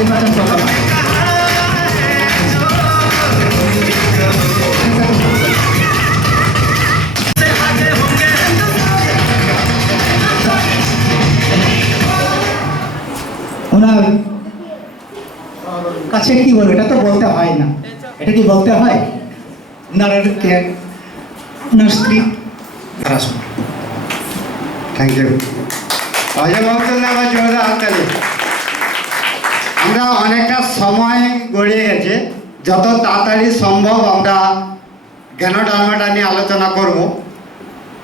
নির্বাচন সফল হয়। ওনার কাছে কি বলবো, এটা তো বলতে হয় না, এটা কি বলতে হয়? ওনার স্ত্রী থ্যাংক ইউ অজয় মহতল্লা বা জোরদার হাততালি। আমরা অনেকটা সময় গড়িয়ে গেছে, যত তাড়াতাড়ি সম্ভব আমরা জ্ঞান ডালমাটা নিয়ে আলোচনা করব।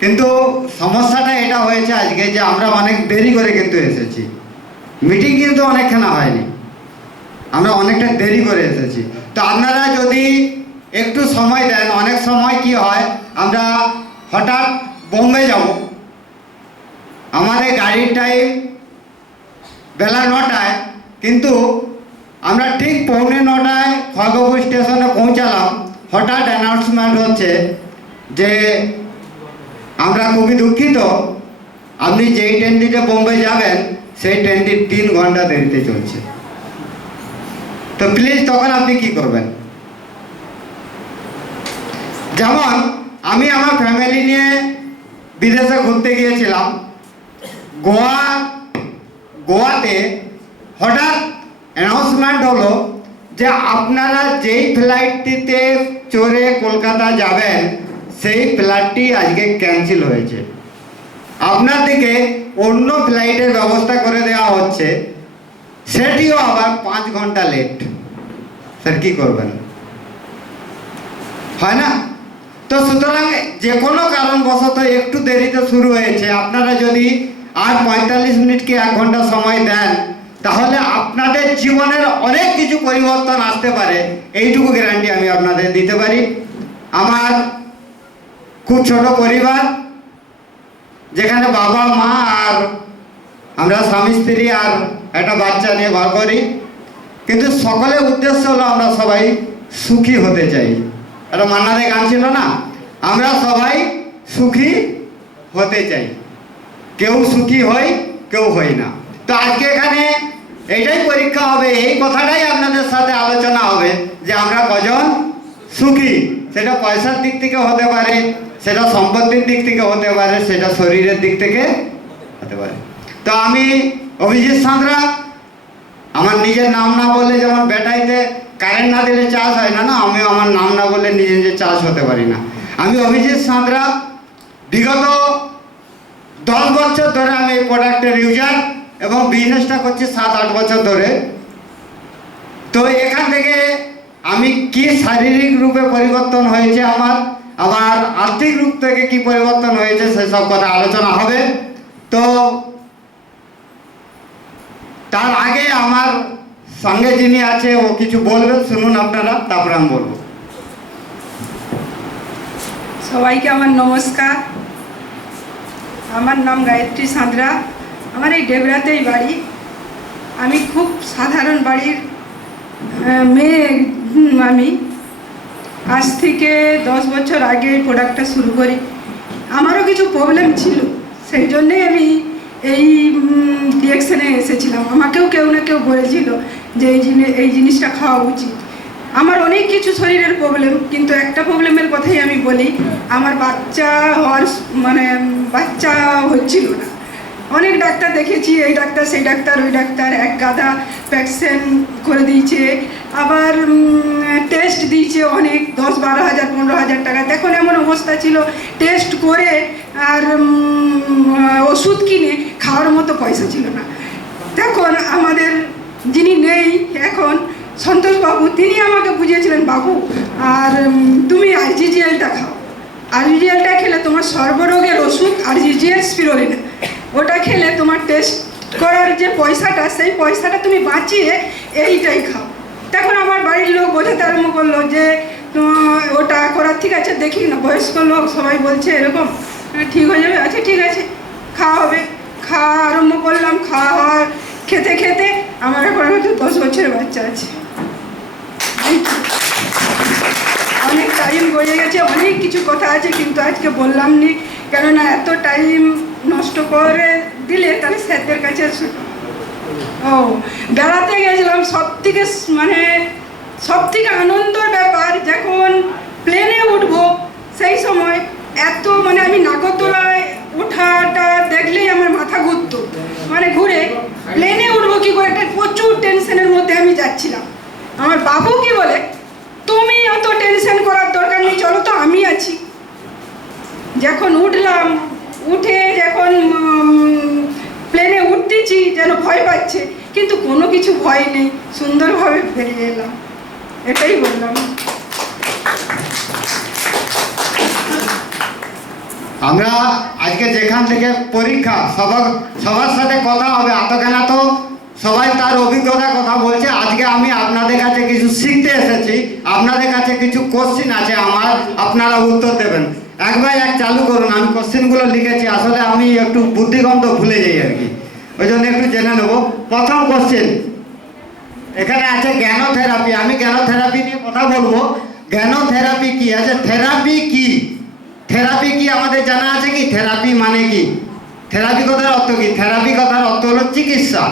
কিন্তু সমস্যাটা এটা হয়েছে আজকে যে আমরা অনেক দেরি করে কিন্তু এসেছি। মিটিং কিন্তু অনেকখানা হয়নি, আমরা অনেকটা দেরি করে এসেছি। তো আপনারা যদি একটু সময় দেন, অনেক সময় কি হয় আমরা হঠাৎ বোম্বে যাব, আমাদের গাড়ির টাইম বেলা 9টায়, কিন্তু আমরা ঠিক 8:45 খড়গপুর স্টেশনে পৌঁছালাম। হঠাৎ অ্যানাউন্সমেন্ট হচ্ছে যে আমরা খুবই দুঃখিত, আপনি যেই ট্রেনটিতে বোম্বে যাবেন সেই ট্রেনটি 3 ঘন্টা দেরিতে চলছে। তো প্লিজ তখন আপনি কি করবেন? যেমন আমি আমার ফ্যামিলি নিয়ে বিদেশে ঘুরতে গিয়েছিলাম, গোয়াতে হঠাৎ অ্যানাউন্সমেন্ট হলো যে আপনারা যেই ফ্লাইটটিতে চড়ে কলকাতা যাবেন সেই ফ্লাইটটি আজকে ক্যান্সেল হয়েছে, আপনাদেরকে অন্য ফ্লাইটের ব্যবস্থা করে দেওয়া হচ্ছে, সেটিও আবার 5 ঘন্টা লেট। স্যার কি করবেন? হয় না? তো সুতরাং যে কোনো কারণবশত একটু দেরিতে শুরু হয়েছে, আপনারা যদি আর 45 মিনিট কি 1 ঘন্টা সময় দেন তাহলে আপনাদের জীবনের অনেক কিছু পরিবর্তন আসতে পারে, এইটুকু গ্যারান্টি আমি আপনাদের দিতে পারি। আমার খুব ছোট পরিবার, যেখানে বাবা মা আর আমরা স্বামী স্ত্রী আর একটা বাচ্চা নিয়ে বাস করি, কিন্তু সকলের উদ্দেশ্য হলো আমরা সবাই সুখী হতে চাই। একটা মান্নারে গান ছিল না, আমরা সবাই সুখী হতে চাই, কেউ সুখী হয় কেউ হয় না। তো আজকে এখানে এইটাই পরীক্ষা হবে, এই কথাটাই আপনাদের সাথে আলোচনা হবে যে আমরা কজন সুখী। সেটা পয়সার দিক থেকে হতে পারে, সেটা সম্পত্তির দিক থেকে হতে পারে, সেটা শরীরের দিক থেকে হতে পারে। তো আমি অভিজিৎ সাঁতরা, আমার নিজের নাম না বললে যেমন ব্যাটারিতে কারেন্ট না দিলে চার্জ হয় না, আমি আমার নাম না বললে নিজে নিজে চার্জ হতে পারি না। আমি অভিজিৎ সাঁতরা, বিগত 10 বছর ধরে আমি এই প্রোডাক্টের ইউজার এবং বিজনেসটা করছি 7-8 বছর ধরে। তো এখান থেকে আমি কি শারীরিক রূপে পরিবর্তন হয়েছে আমার, আবার আর্থিক রূপ থেকে কি পরিবর্তন হয়েছে সেসব কথা আলোচনা হবে। তো তার আগে আমার সঙ্গে যিনি আছে ও কিছু বলবেন, শুনুন আপনারা, তারপরে আমি বলবো। সবাইকে আমার নমস্কার। আমার নাম গায়ত্রী সাঁতরা, আমার এই ডেবরাতেই বাড়ি। আমি খুব সাধারণ বাড়ির মেয়ে। আমি আজ থেকে 10 বছর আগে এই প্রোডাক্টটা শুরু করি। আমারও কিছু প্রবলেম ছিল, সেই জন্যেই আমি এই ডিরেকশনে এসেছিলাম। আমাকেও কেউ না কেউ বলেছিল যে এই জিনিসটা খাওয়া উচিত। আমার অনেক কিছু শরীরের প্রবলেম, কিন্তু একটা প্রবলেমের কথাই আমি বলি, আমার বাচ্চা হচ্ছিল না। অনেক ডাক্তার দেখেছি, এই ডাক্তার সেই ডাক্তার ওই ডাক্তার, এক গাদা ভ্যাকসিন করে দিয়েছে, আবার টেস্ট দিয়েছে অনেক, 10-12 হাজার 15 হাজার টাকা। এখন এমন অবস্থা ছিল, টেস্ট করে আর ওষুধ কিনে খাওয়ার মতো পয়সা ছিল না। তখন আমাদের যিনি নেই এখন, সন্তোষবাবু, তিনি আমাকে বুঝিয়েছিলেন, বাবু আর তুমি আরজিজিএলটা খাও, আরজিজিএলটা খেলে তোমার সর্বরোগের ওষুধ আরজিজিএল স্পিরুলিনা, ওটা খেলে তোমার টেস্ট করার যে পয়সাটা, সেই পয়সাটা তুমি বাঁচিয়ে এইটাই খাও। তখন আমার বাড়ির লোক বোঝাতে আরম্ভ করলো যে ওটা করার, ঠিক আছে দেখি না, বয়স্ক লোক সবাই বলছে এরকম, ঠিক হয়ে যাবে, আচ্ছা ঠিক আছে খাওয়া হবে। খাওয়া আরম্ভ করলাম, খাওয়া খেতে খেতে আমার এখন হয়তো 10 বছরের বাচ্চা আছে। অনেক টাইম গড়িয়ে গেছে, অনেক কিছু কথা আছে, কিন্তু আজকে বললাম নি, কেননা এত টাইম নষ্ট করে দিলে তাহলে স্যারদের কাছে ও বেড়াতে গেছিলাম, সব থেকে আনন্দের ব্যাপার যখন প্লেনে উঠবো সেই সময় এত আমি নাগরদোলায় ওঠাটা দেখলেই আমার মাথা ঘুরতো, ঘুরে প্লেনে উঠবো কি করে একটা প্রচুর টেনশনের মধ্যে আমি যাচ্ছিলাম। আমার বাবু কি বলে, তুমি অত টেনশন করার দরকার নেই, চলো তো আমি আছি। যখন উঠলাম, উঠে যখন প্লেনে উঠতেছি যেন ভয় পাচ্ছে, কিন্তু কোনো কিছু ভয় নেই, সুন্দরভাবে বেরিয়ে এলাম। এটাই বললাম। আমরা আজকে যেখান থেকে পরীক্ষা সবার সাথে কথা হবে, এতখানা তো সবাই তার অভিজ্ঞতার কথা বলছে। আজকে আমি আপনাদের কাছে কিছু শিখতে এসেছি, আপনাদের কাছে কিছু কোশ্চিন আছে আমার, আপনারা উত্তর দেবেন। একবার চালু করুন, আমি কোশ্চিনগুলো লিখেছি, আসলে আমি একটু বুদ্ধিগন্ত ভুলে যাই আর কি, ওই জন্য একটু জেনে নেব। প্রথম কোশ্চিন এখানে আছে জ্ঞানোথেরাপি। আমি জ্ঞানোথেরাপি নিয়ে কথা বলবো। জ্ঞানোথেরাপি কি আছে? থেরাপি কি? থেরাপি কি আমাদের জানা আছে কি? থেরাপি মানে কি? থেরাপি কথার অর্থ কি? থেরাপি কথার অর্থ হলো চিকিৎসা।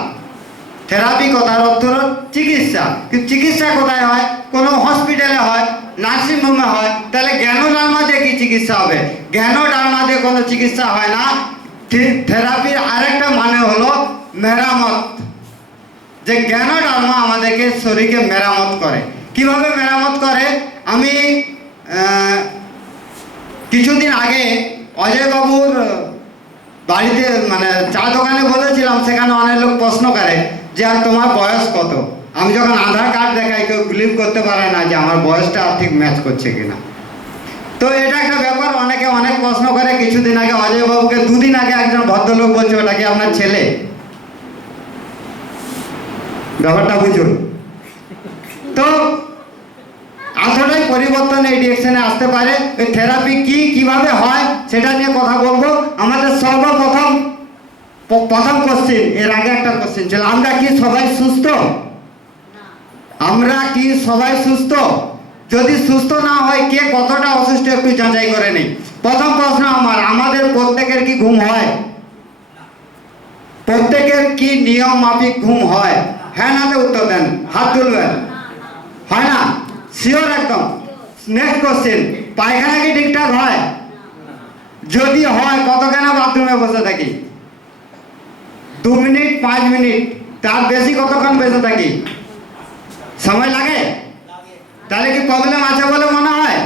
থেরাপি কথার অর্থ হলো চিকিৎসা। কিন্তু চিকিৎসা কোথায় হয়? কোনো হসপিটালে হয়, নার্সিংহোমে হয়। তাহলে জ্ঞানোডার্মা দিয়ে কি চিকিৎসা হবে? জ্ঞানোডার্মা দিয়ে কোনো চিকিৎসা হয় না। থেরাপির আরেকটা মানে হলো মেরামত, যে জ্ঞানোডার্মা আমাদেরকে শরীরকে মেরামত করে। কিভাবে মেরামত করে? আমি কিছুদিন আগে অজয় বাবুর বাড়িতে চা দোকানে বলেছিলাম, সেখানে অনেক লোক প্রশ্ন করে যে আর তোমার বয়স কত? আমি যখন আধার কার্ড দেখাই কেউ বিলিভ করতে পারে না যে আমার বয়সটা ঠিক ম্যাচ করছে কিনা। তো এটা একটা ব্যাপার, অনেকে অনেক প্রশ্ন করে। কিছুদিন আগে অজয় বাবুকে, দুদিন আগে একজন ভদ্রলোক বলছে ওটা কি আপনার ছেলে? ব্যাপারটা বুঝুন। তো এতটাই পরিবর্তন এই ডিরেকশনে আসতে পারে। এই থেরাপি কি, কিভাবে হয়, সেটা নিয়ে কথা বলবো। আমাদের সর্বপ্রথম কোশ্চেন, এর আগে একটা কোশ্চেন ছিল, আমরা কি সবাই সুস্থ? আমরা কি সবাই সুস্থ? যদি সুস্থ না হয়, কে কতটা অসুস্থ একটু যাচাই করে নেই। প্রথম প্রশ্ন আমাদের প্রত্যেকের কি ঘুম হয়? প্রত্যেকের কি নিয়ম মাফিক ঘুম হয়? হ্যাঁ না তে উত্তর দেন, হাত তুলবেন। হয় না? শিওর একদম। নেক্সট কোশ্চেন, পায়খানা কি ঠিকঠাক হয়? যদি হয়, কতখানা বাথরুমে বসে থাকি? 2 মিনিট, 5 মিনিট, তার বেশি কতক্ষণ বসে থাকি? সময় লাগে? তাহলে কি প্রবলেম আছে বলে মনে হয়?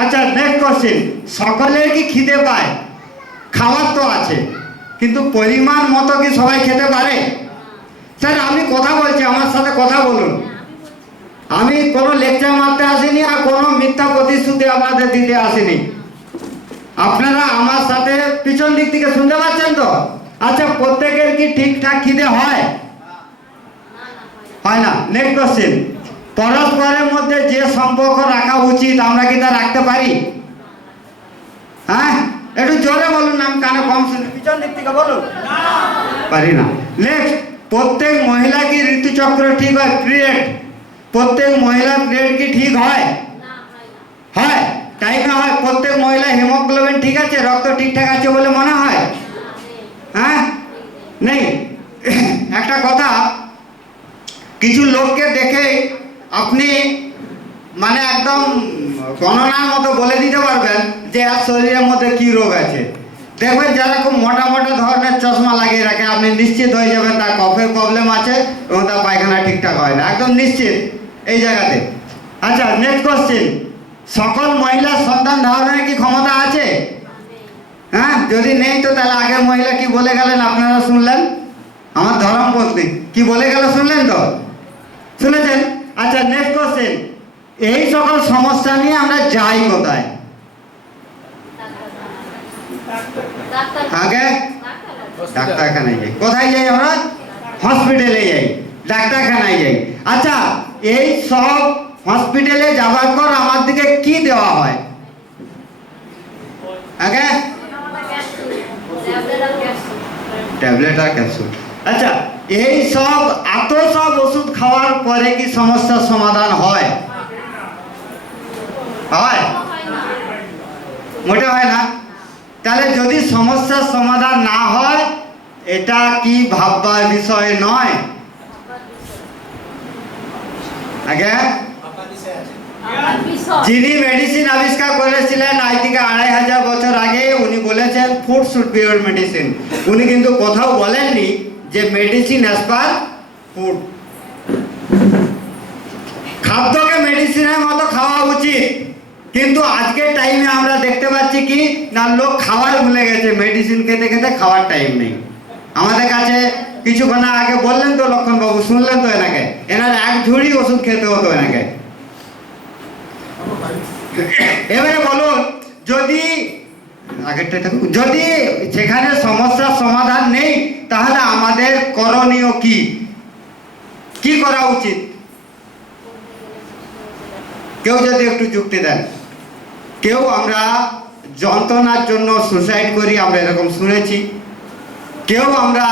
আচ্ছা, নেক্সট কোশ্চেন, সকলের কি খিদে পায়? খাবার তো আছে, কিন্তু পরিমাণ মতো কি সবাই খেতে পারে? স্যার আমি কথা বলছি, আমার সাথে কথা বলুন। আমি কোনো লেকচার মারতে আসিনি, আর কোনো মিথ্যা প্রতিশ্রুতি আপনাদের দিতে আসিনি। আপনারা আমার সাথে পিছন দিক থেকে শুনতে পাচ্ছেন তো? আচ্ছা, প্রত্যেকের কি ঠিকঠাক খিদে হয়? হয় না। নেক্সট কোশ্চেন, পরস্পরের মধ্যে যে সম্পর্ক রাখা উচিত, আমরা কি তা রাখতে পারি? হ্যাঁ, একটু জোরে বলুন, আমি কানে কম শুনি। পিছন দিক থেকে বলুন। পারি না। নেক্সট, প্রত্যেক মহিলা কি ঋতুচক্র ঠিক হয়? পিরিয়ড, প্রত্যেক মহিলার পিরিয়ড কি ঠিক হয়? হয়? টাইমে হয়? প্রত্যেক মহিলা হিমোগ্লোবিন ঠিক আছে, রক্ত ঠিকঠাক আছে বলে মনে হয়? হ্যাঁ, নেই। একটা কথা, কিছু লোককে দেখে আপনি একদম গণনার মতো বলে দিতে পারবেন যে আর শরীরের মধ্যে কি রোগ আছে। দেখবেন যারা খুব মোটা মোটা ধরনের চশমা লাগিয়ে রাখে, আপনি নিশ্চিত হয়ে যাবেন তার কফের প্রবলেম আছে এবং তার পায়খানা ঠিকঠাক হয় না, একদম নিশ্চিত এই জায়গাতে। আচ্ছা, নেক্সট কোশ্চেন, সকল মহিলার সন্তান ধারণের কি ক্ষমতা আছে? হ্যাঁ, যদি নেই তো তাহলে আগের মহিলা কি বলে গেলেন আপনারা শুনলেন? আমার ধর্ম পত্নী কি বলে গেল শুনলেন তো? শুনেছেন? আচ্ছা, নেক্সট কোশ্চেন, এই সকল সমস্যা নিয়ে আমরা যাই কোথায়? আগে ডাক্তারখানায় যাই। কোথায় যাই আমরা? হসপিটালে যাই, ডাক্তারখানায় যাই। আচ্ছা, এই সব হসপিটালে যাওয়ার পর আমার দিকে কি দেওয়া হয়? আগে ট্যাবলেট আর ক্যাপসুল। আচ্ছা, এই সব এত সব ওষুধ খাওয়ার পরে কি সমস্যার সমাধান হয়? হয়? মোটে হয় না। তাহলে যদি সমস্যার সমাধান না হয়, এটা কি ভাববার বিষয় নয়? আগে যিনি মেডিসিন আবিষ্কার করেছিলেন আজ থেকে 2500 বছর আগে, উনি বলেছেন food should be your medicine. উনি কিন্তু কোথাও বলেননি যে মেডিসিন অ্যাজ পার ফুড। খাদ্যকে মেডিসিনের মতো খাওয়া উচিত, কিন্তু আজকের টাইমে আমরা দেখতে পাচ্ছি কি না, লোক খাওয়ার ভুলে গেছে, মেডিসিন খেতে খেতে খাওয়ার টাইম নেই। আমাদের কাছে কিছুক্ষণ আগে বললেন তো লক্ষণ বাবু, শুনলেন তো এনাকে, এনার এক ঝুড়ি ওষুধ খেতে হতো এনাকে। এবারে বলুন, যদি যদি সেখানে সমস্যার সমাধান নেই, তাহলে আমাদের করণীয় কি, কি করা উচিত? কেউ যদি একটু যুক্তি দেন। কেউ আমরা যন্ত্রণার জন্য সুসাইড করি, আমরা এরকম শুনেছি। কেউ আমরা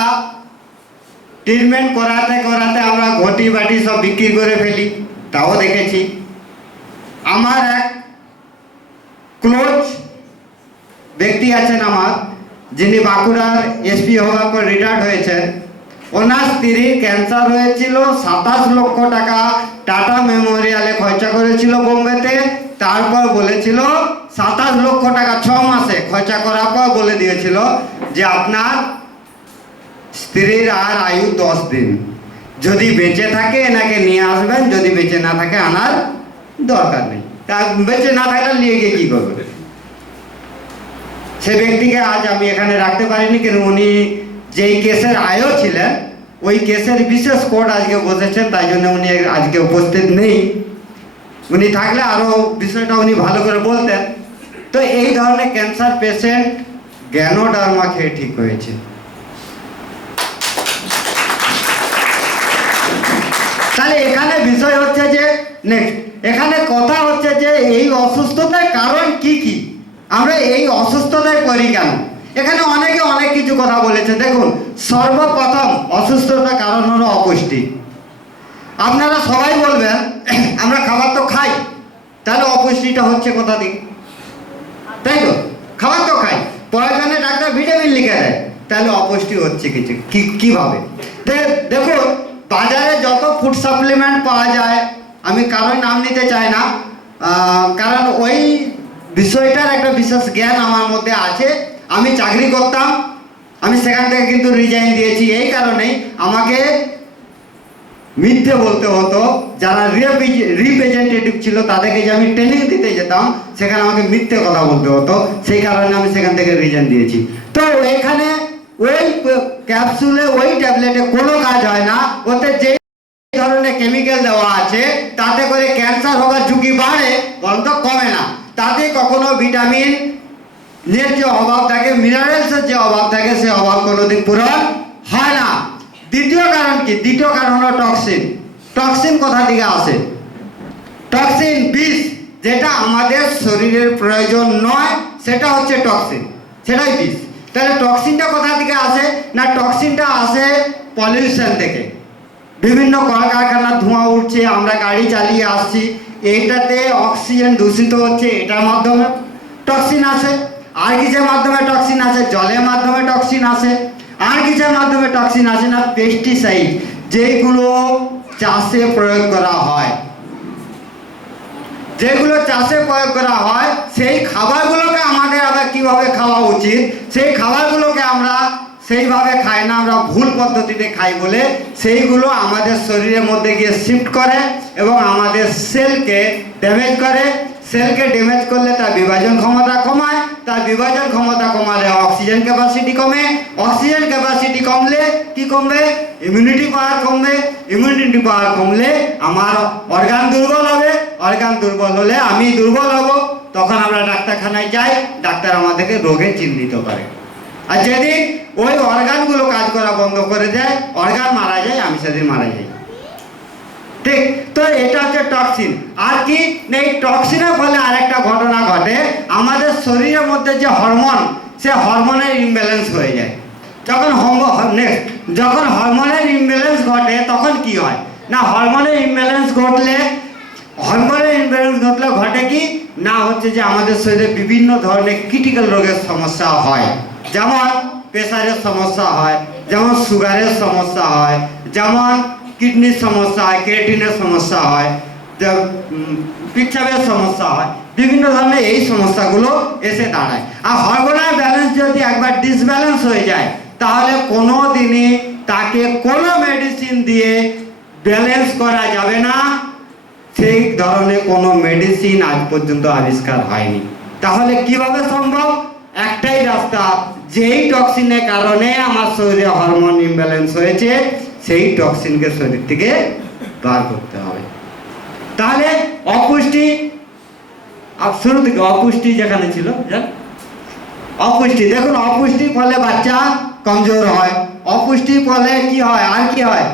ট্রিটমেন্ট করাতে করাতে আমরা ঘটি বাটি সব বিক্রি করে ফেলি, তাও দেখেছি। আমার এক ক্লোজ ব্যক্তি আছেন আমার, যিনি বাঁকুড়ার এসপি হওয়ার পর রিটায়ার্ড হয়েছেন। ওনার স্ত্রীর ক্যান্সার হয়েছিল, 27 লক্ষ টাকা টাটা মেমোরিয়ালে খরচা করেছিল বোম্বেতে। তারপর বলেছিল 27 লক্ষ টাকা 6 মাসে খরচা করার পর বলে দিয়েছিল যে আপনার স্ত্রীর আর আয়ু 10 দিন, যদি বেঁচে থাকে এনাকে নিয়ে আসবেন, যদি বেঁচে না থাকে আনার দরকার নেই। তা বেঁচে না থাকলে নিয়ে গিয়ে কি করবে? সে ব্যক্তিকে আজ আমি এখানে রাখতে পারিনি, কিন্তু উনি যেই কেসের আয়ও ছিলেন, ওই কেসের বিশেষ কোর্ট আজকে বসেছেন, তাই জন্য উনি আজকে উপস্থিত নেই। উনি থাকলে আরো বিষয়টা উনি ভালো করে বলতেন। তো এই ধরনের ক্যান্সার পেশেন্ট গ্যানোডার্মা খেয়ে ঠিক হয়েছে। তাহলে এখানে বিষয় হচ্ছে যে নেক্সট, এখানে কথা হচ্ছে যে এই অসুস্থতার কারণ কি কি, আমরা এই অসুস্থতায় করি কেন? এখানে অনেকে অনেক কিছু কথা বলেছে। দেখুন, সর্বপ্রথম অসুস্থতার কারণ হলো অপুষ্টি। আপনারা সবাই বলবেন আমরা খাবার তো খাই, তাহলে অপুষ্টিটা হচ্ছে কোথা থেকে? তাই তো, খাবার তো খাই, প্রয়োজনে ডাক্তার ভিটামিন লিখে দেয়, তাহলে অপুষ্টি হচ্ছে কিছু কিভাবে? দেখুন, বাজারে যত ফুড সাপ্লিমেন্ট পাওয়া যায়, আমি কারোর নাম নিতে চাই না, কারণ ওই বিষয়টার একটা বিশেষ জ্ঞান আমার মধ্যে আছে। আমি চাকরি করতাম, আমি সেখান থেকে কিন্তু রিজাইন দিয়েছি এই কারণেই, আমাকে মিথ্যে বলতে হতো। যারা রিপ্রেজেন্টেটিভ ছিল তাদেরকে যে আমি ট্রেনিং দিতে যেতাম, সেখানে আমাকে মিথ্যে কথা বলতে হতো, সেই কারণে আমি সেখান থেকে রিজাইন দিয়েছি। তো এখানে ওই ক্যাপসুলে, ওই ট্যাবলেটে কোনো কাজ হয় না। ওতে যে ধরনের কেমিক্যাল দেওয়া আছে, তাতে করে ক্যান্সার হওয়ার ঝুঁকি বাড়ে, বরঞ্চ কমে না। তাতে কখনো ভিটামিন এর যে অভাব থাকে, মিনারেলসের যে অভাব থাকে, সে অভাব কোনোদিন পূরণ হয় না। দ্বিতীয় কারণ কি? দ্বিতীয় কারণ হলো টক্সিন। টক্সিন কোথা থেকে আসে? টক্সিন বিষ, যেটা আমাদের শরীরের প্রয়োজন নয়, সেটা হচ্ছে টক্সিন, সেটাই বিষ। তাহলে টক্সিনটা কোথা থেকে আসে? না, টক্সিনটা আসে পলিউশন থেকে। বিভিন্ন কলকারখানার ধোঁয়া উঠছে, আমরা গাড়ি চালিয়ে আসছি, এইটাতে অক্সিজেন দূষিত হচ্ছে, এটার মাধ্যমে টক্সিন আসে। আর কিসের মাধ্যমে টক্সিন আসে? জলের মাধ্যমে টক্সিন আসে। আর কিসের মাধ্যমে টক্সিন আসে? না, পেস্টিসাইড, যেগুলো চাষে প্রয়োগ করা হয়, যেগুলো চাষে প্রয়োগ করা হয়, সেই খাবারগুলোকে আমাদের আবার কিভাবে খাওয়া উচিত, সেই খাবারগুলোকে আমরা সেইভাবে খাই না, আমরা ভুল পদ্ধতিতে খাই বলে সেইগুলো আমাদের শরীরের মধ্যে গিয়ে শিফট করে এবং আমাদের সেলকে ড্যামেজ করে। সেলকে ড্যামেজ করলে তার বিভাজন ক্ষমতা কমায়, তার বিভাজন ক্ষমতা কমালে অক্সিজেন ক্যাপাসিটি কমে, অক্সিজেন ক্যাপাসিটি কমলে কি কমবে? ইমিউনিটি পাওয়ার কমবে, ইমিউনিটি পাওয়ার কমলে আমার অর্গান দুর্বল হবে, অর্গান দুর্বল হলে আমি দুর্বল হব, তখন আমরা ডাক্তারখানায় যাই, ডাক্তার আমাদেরকে রোগে চিহ্নিত করে। আর যেদিন ওই অর্গানগুলো কাজ করা বন্ধ করে দেয়, অর্গান মারা যায়, আমি সেদিন মারা যাই। ঠিক তো, এটা হচ্ছে টক্সিন। আর কি না, এই টক্সিনের ফলে আরেকটা ঘটনা ঘটে, আমাদের শরীরের মধ্যে যে হরমোন, সে হরমোনের ইমব্যালেন্স হয়ে যায়। যখন হরমোনের ইমব্যালেন্স ঘটে, তখন কি হয় না, হরমোনের ইমব্যালেন্স ঘটলে ঘটে কি না, হচ্ছে যে আমাদের শরীরে বিভিন্ন ধরনের ক্রিটিক্যাল রোগের সমস্যা হয়। যেমন প্রেসারের সমস্যা হয়, যেমন সুগারের সমস্যা হয়, যেমন কিডনির সমস্যা হয়, ক্রিয়েটিনের সমস্যা হয়, পেচ্ছাপের সমস্যা হয়, বিভিন্ন ধরনের এই সমস্যাগুলো এসে দাঁড়ায়। আর হরমোনাল ব্যালেন্স যদি একবার ডিসব্যালেন্স হয়ে যায়, তাহলে কোনো দিনই তাকে কোনো মেডিসিন দিয়ে ব্যালেন্স করা যাবে না। সেই ধরনের কোনো মেডিসিন আজ পর্যন্ত আবিষ্কার হয়নি। তাহলে কিভাবে সম্ভব? একটাই রাস্তা, যেই টক্সিনের কারণে আমার শরীরে হরমোন ইমব্যালেন্স হয়েছে, সেই টক্সিনকে শরীর থেকে বার করতে হবে। তাহলে অপুষ্টি, শুরু থেকে অপুষ্টি যেখানে ছিল, অপুষ্টি দেখুন, অপুষ্টির ফলে বাচ্চা কমজোর হয়, অপুষ্টির ফলে কি হয়, আর কি হয়,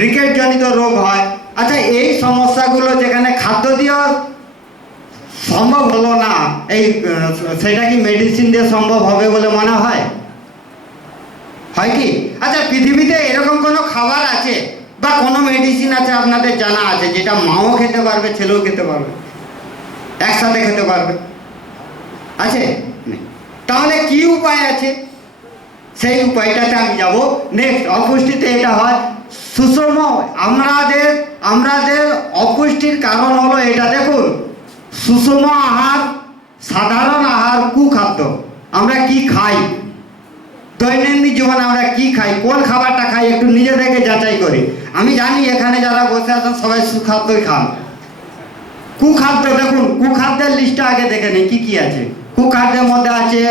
রিকেট জনিত রোগ হয়। আচ্ছা, এই সমস্যাগুলো যেখানে খাদ্য দিয়ে সম্ভব হলো না, সেটা কি মেডিসিন দিয়ে সম্ভব হবে বলে মনে হয়? হয় কি? আচ্ছা, পৃথিবীতে এরকম কোনো খাবার আছে বা কোনো মেডিসিন আছে আপনাদের জানা আছে যেটা মাও খেতে পারবে, ছেলেও খেতে পারবে, একসাথে খেতে পারবে? আছে? নেই। তাহলে কি উপায় আছে? সেই উপায়টাতে আমি যাব নেক্সট। অপুষ্টিতে এটা হয় সুষম। আমাদের অপুষ্টির কারণ হলো এটা, দেখুন, সুষম আহার, সাধারণ আহার, কুখাদ্য। আমরা কি খাই, দৈনন্দিন জীবনে আমরা কি খাই, কোন খাবারটা খাই, একটু নিজেদেরকে যাচাই করি। আমি জানি এখানে যারা বসে আছেন সবাই সুখাদ্যই খান। কুখাদ্য দেখুন, কুখাদ্যের লিস্টটা আগে দেখে নিই কি কি আছে। কুখাদ্যের মধ্যে আছে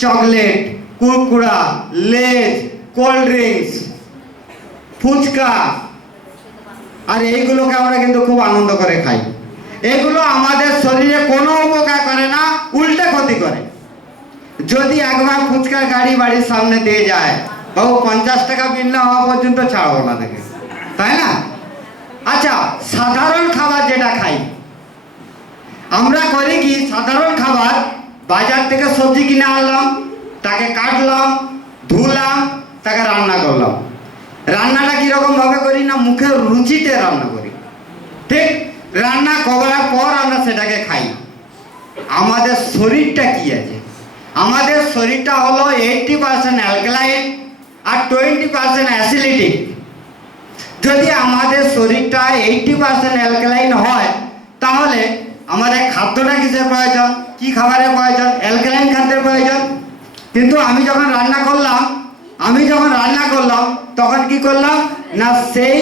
চকলেট, কুরকুরা, লেজ, কোল্ড ড্রিঙ্কস, ফুচকা, আর এইগুলোকে আমরা কিন্তু খুব আনন্দ করে খাই। এগুলো আমাদের শরীরে কোনো উপকার করে না, উল্টে ক্ষতি করে। যদি একবার ফুচকার গাড়ি বাড়ির সামনে দিয়ে যায়, বাবু 50 টাকা বিল না হওয়া পর্যন্ত ছাড়বো না দেখে, তাই না? আচ্ছা, সাধারণ খাবার যেটা খাই আমরা করি কি, সাধারণ খাবার, বাজার থেকে সবজি কিনে আনলাম, তাকে কাটলাম, ধুলাম, তাকে রান্না করলাম। রান্নাটা কিরকম ভাবে করি না, মুখের রুচিতে রান্না করি, ঠিক? রান্না করার পর আমরা সেটাকে খাই। আমাদের শরীরটা কি আছে? আমাদের শরীরটা হলো 80% অ্যালকালাইন আর 20% অ্যাসিডিটি। যদি আমাদের শরীরটা 80% অ্যালকালাইন হয়, তাহলে আমাদের খাদ্যটা কিসের প্রয়োজন, কি খাবারের প্রয়োজন? অ্যালকালাইন খাদ্যের প্রয়োজন। কিন্তু আমি যখন রান্না করলাম তখন কি করলাম না, সেই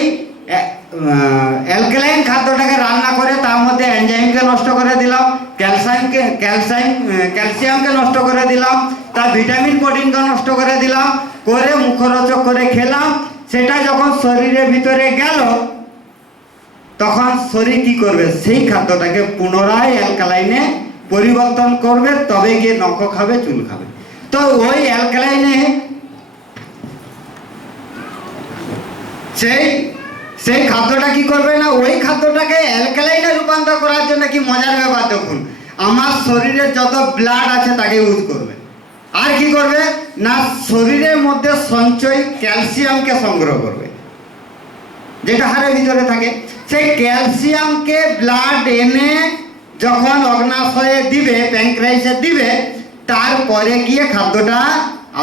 অ্যালকালাইন খাদ্যটাকে রান্না করে তার মধ্যে এনজাইমকে নষ্ট করে দিলাম, ক্যালসিয়ামকে নষ্ট করে দিলাম, তার ভিটামিন প্রোটিনকে নষ্ট করে দিলাম, করে মুখরোচক করে খেলাম। সেটা যখন শরীরের ভিতরে গেল, তখন শরীর কি করবে, সেই খাদ্যটাকে পুনরায় অ্যালকালাইনে পরিবর্তন করবে, তবে গিয়ে নখ খাবে, চুল খাবে। তো ওই অ্যালকালাইনে সেই খাদ্যটা কি করবে না, ওই খাদ্যটাকে অ্যালকালাইনে রূপান্তর করার জন্য কি মজার ব্যাপার দেখুন, আমার শরীরের যত ব্লাড আছে তাকে ইউজ করবে। আর কি করবে না, শরীরের মধ্যে সঞ্চয় ক্যালসিয়ামকে সংগ্রহ করবে, যেটা হাড়ের ভিতরে থাকে। সেই ক্যালসিয়ামকে ব্লাড এনে যখন অগ্নাশয়ে দিবে, প্যানক্রিয়াসে দিবে, তারপরে গিয়ে খাদ্যটা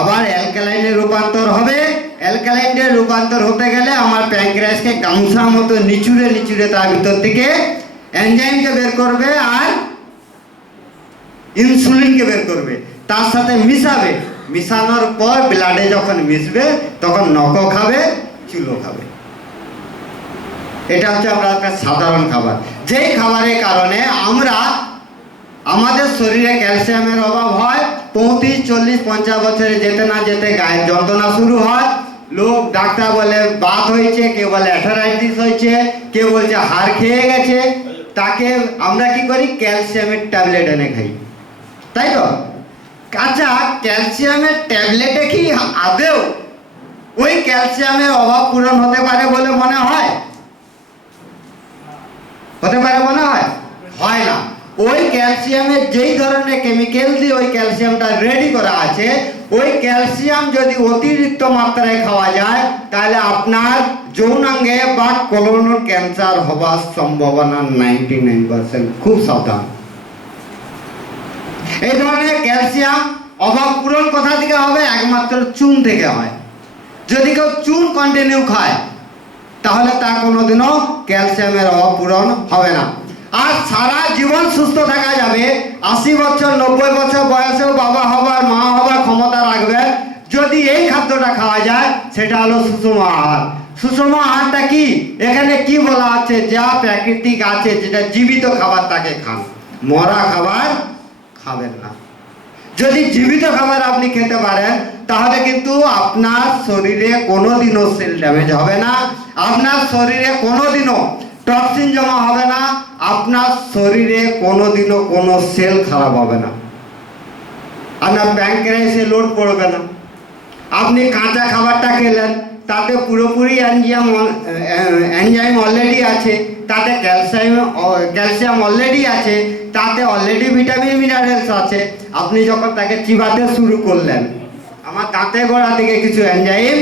আবার অ্যালকালাইনে রূপান্তর হবে। অ্যালকালাইনে রূপান্তর হতে গেলে আমার প্যানক্রিয়াসকে গামছা মতো নিচুড়ে তার ভিতর থেকে এনজাইমকে বের করবে আর ইনসুলিনকে বের করবে, তার সাথে মিশাবে। মিশানোর পর ব্লাডে যখন মিশবে, তখন নখ খাবে, চুলও খাবে। এটা হচ্ছে আমরা একটা সাধারণ খাবার, যেই খাবারের কারণে আমাদের শরীরে ক্যালসিয়ামের অভাব হয়। 35, 40, 50 বছরে যেতে না যেতে গায়ের যন্ত্রণা শুরু হয়। লোক ডাক্তার বলে বাত হয়েছে, কেউ বলে অ্যাথারাইটিস হয়েছে, কেউ বলছে হাড় খেয়ে গেছে। তাকে আমরা কি করি, ক্যালসিয়ামের ট্যাবলেট এনে খাই, তাই তো? আচ্ছা, ক্যালসিয়ামের ট্যাবলেটে কি আদৌ ওই ক্যালসিয়ামের অভাব পূরণ হতে পারে বলে মনে হয়? হতে পারে মনে হয়? হয় না। ওই ক্যালসিয়ামের যেই ধরনের কেমিক্যাল দিয়ে ওই ক্যালসিয়ামটা রেডি করা আছে, ওই ক্যালসিয়াম যদি অতিরিক্ত মাত্রায় খাওয়া যায়, তাহলে আপনার যৌনাঙ্গে বা কোলন ক্যান্সার হবার সম্ভাবনা 99%। খুব সাবধান। এই ধরনের ক্যালসিয়াম অভাব পূরণ কোথা থেকে হবে? একমাত্র চুন থেকে হয়। যদি কেউ চুন কন্টিনিউ খায়, তাহলে তা কোনোদিনও ক্যালসিয়ামের অভাব পূরণ হবে না। আর সারা জীবন সুস্থ থাকা যাবে, 80 বছর 90 বছর বয়সেও বাবা হবার মা হবার ক্ষমতা রাখবে যদি এই খাদ্যটা খাওয়া যায়, সেটা হলো সুষম আহার। সুষম আহারটা কি? এখানে কি বলা আছে? যা প্রাকৃতিক আছে, যেটা জীবিত খাবার তাকে খান, মরা খাবার খাবেন না। যদি জীবিত খাবার আপনি খেতে পারেন তাহলে কিন্তু আপনার শরীরে কোনোদিনও সেল ড্যামেজ হবে না, আপনার শরীরে কোনোদিনও টক্সিন জমা হবে না, আপনার শরীরে কোনোদিনও কোনো সেল খারাপ হবে না, আপনার প্যানক্রিয়াসে লোড পড়বে না। আপনি কাঁচা খাবারটা খেলেন, তাতে পুরোপুরি এনজাইম অলরেডি আছে, তাতে ক্যালসিয়াম অলরেডি আছে, তাতে অলরেডি ভিটামিন মিনারেলস আছে। আপনি যখন তাকে চিবাতে শুরু করলেন, আমার দাঁতে গোড়া থেকে কিছু এনজাইম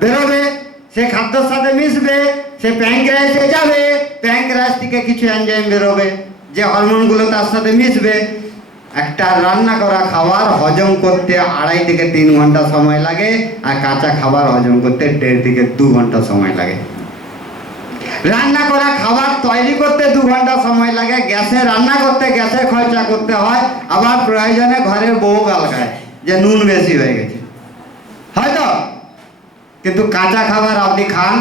বেরোবে, সে খাদ্যের সাথে মিশবে, সে প্যানক্রিয়াসে যাবে, প্যানক্রিয়াস থেকে কিছু এনজাইম বেরোবে, যে হরমোনগুলো তার সাথে মিশবে। একটা রান্না করা খাবার হজম করতে 2.5 থেকে 3 ঘন্টা সময় লাগে, আর কাঁচা খাবার হজম করতে 1.5 থেকে 2 ঘন্টা সময় লাগে। রান্না করা খাবার তৈরি করতে 2 ঘন্টা সময় লাগে, গ্যাসে রান্না করতে গ্যাসের খরচা করতে হয়, আবার প্রয়োজনে ঘরের বউ গাল খায় যে নুন বেশি হয়ে গেছে, হয়তো। কিন্তু কাঁচা খাবার আপনি খান,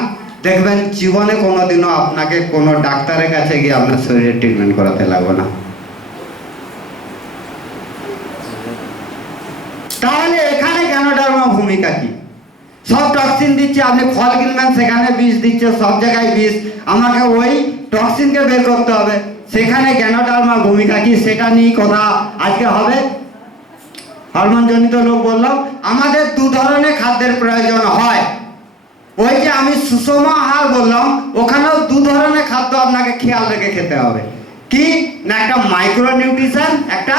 দেখবেন জীবনে কোনোদিনও আপনাকে কোনো ডাক্তারের কাছে গিয়ে আপনার শরীরের ট্রিটমেন্ট করাতে লাগবে না। তাহলে এখানে গ্যানোডার্মা ভূমিকা কি? সব টক্সিন দিচ্ছে, আপনি ফল কিনবেন সেখানে বিষ দিচ্ছে, সব জায়গায় বিষ। আমাকে ওই টক্সিনকে বের করতে হবে, সেখানে গ্যানোডার্মা ভূমিকা কি সেটা নিয়ে কথা আজকে হবে। হরমোনজনিত রোগ বললাম, আমাদের 2 ধরনের খাদ্যের প্রয়োজন হয়। ওই যে আমি সুষম আহার বললাম, ওখানেও 2 ধরনের খাদ্য আপনাকে খেয়াল রেখে খেতে হবে। কি না? একটা মাইক্রো নিউট্রিশন, একটা